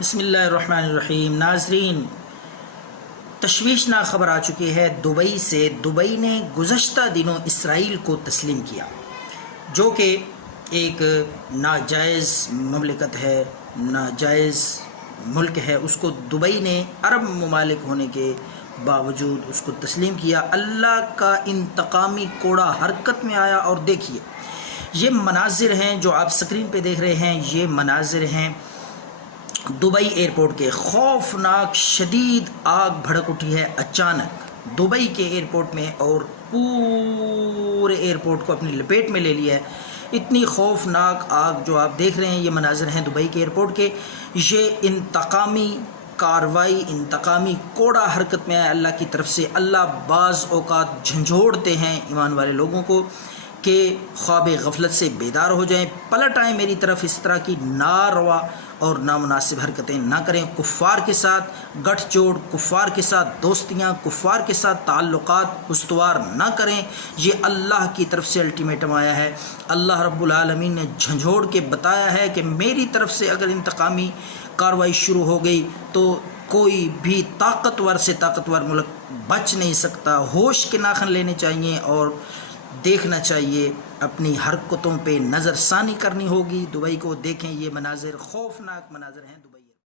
بسم اللہ الرحمن الرحیم۔ ناظرین، تشویشناک خبر آ چکی ہے دبئی سے۔ دبئی نے گزشتہ دنوں اسرائیل کو تسلیم کیا، جو کہ ایک ناجائز مملکت ہے، ناجائز ملک ہے۔ اس کو دبئی نے عرب ممالک ہونے کے باوجود اس کو تسلیم کیا۔ اللہ کا انتقامی کوڑا حرکت میں آیا، اور دیکھیے یہ مناظر ہیں جو آپ سکرین پہ دیکھ رہے ہیں۔ یہ مناظر ہیں دبئی ایئرپورٹ کے۔ خوفناک شدید آگ بھڑک اٹھی ہے اچانک دبئی کے ایئرپورٹ میں، اور پورے ایئرپورٹ کو اپنی لپیٹ میں لے لیا ہے۔ اتنی خوفناک آگ جو آپ دیکھ رہے ہیں، یہ مناظر ہیں دبئی کے ایئرپورٹ کے۔ یہ انتقامی کاروائی، انتقامی کوڑا حرکت میں آیا اللہ کی طرف سے۔ اللہ بعض اوقات جھنجھوڑتے ہیں ایمان والے لوگوں کو کہ خواب غفلت سے بیدار ہو جائیں، پلٹ آئیں میری طرف، اس طرح کی ناروا اور نامناسب حرکتیں نہ کریں۔ کفار کے ساتھ گٹھ جوڑ، کفار کے ساتھ دوستیاں، کفار کے ساتھ تعلقات استوار نہ کریں۔ یہ اللہ کی طرف سے الٹیمیٹم آیا ہے۔ اللہ رب العالمین نے جھنجھوڑ کے بتایا ہے کہ میری طرف سے اگر انتقامی کارروائی شروع ہو گئی تو کوئی بھی طاقتور سے طاقتور ملک بچ نہیں سکتا۔ ہوش کے ناخن لینے چاہیے اور دیکھنا چاہیے، اپنی حرکتوں پہ نظر ثانی کرنی ہوگی۔ دبئی کو دیکھیں، یہ مناظر خوفناک مناظر ہیں دبئی۔